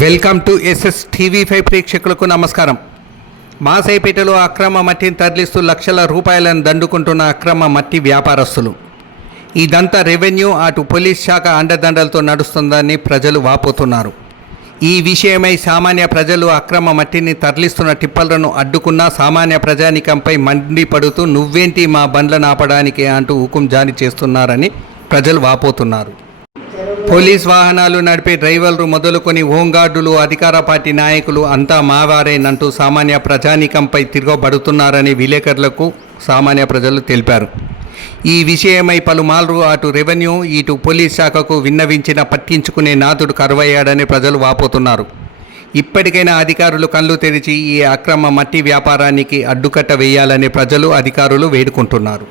Welcome to TV5 ప్రేక్షకులకు నమస్కారం. మాసైపేటలో అక్రమ మట్టిని తరలిస్తూ లక్షల రూపాయలను దండుకుంటున్న అక్రమ మట్టి వ్యాపారస్తులు. ఇదంతా రెవెన్యూ అటు పోలీస్ శాఖ అండదండలతో నడుస్తుందని ప్రజలు వాపోతున్నారు. ఈ విషయమై సామాన్య ప్రజలు అక్రమ మట్టిని తరలిస్తున్న టిప్పర్లను అడ్డుకున్న సామాన్య ప్రజానికంపై మండిపడుతూ నువ్వేంటి మా బండ్లను ఆపడానికి అంటూ హుకుం జారీ చేస్తున్నారని ప్రజలు వాపోతున్నారు. పోలీస్ వాహనాలు నడిపే డ్రైవర్లు మొదలుకొని హోంగార్డులు, అధికార పార్టీ నాయకులు అంతా మావారేనంటూ సామాన్య ప్రజానీకంపై తిరగబడుతున్నారని విలేకరులకు సామాన్య ప్రజలు తెలిపారు. ఈ విషయమై పలుమార్లు అటు రెవెన్యూ ఇటు పోలీస్ శాఖకు విన్నవించిన పట్టించుకునే నాథుడు కరువయ్యాడని ప్రజలు వాపోతున్నారు. ఇప్పటికైనా అధికారులు కళ్ళు తెరిచి ఈ అక్రమ మట్టి వ్యాపారానికి అడ్డుకట్ట వేయాలని ప్రజలు, అధికారులు వేడుకుంటున్నారు.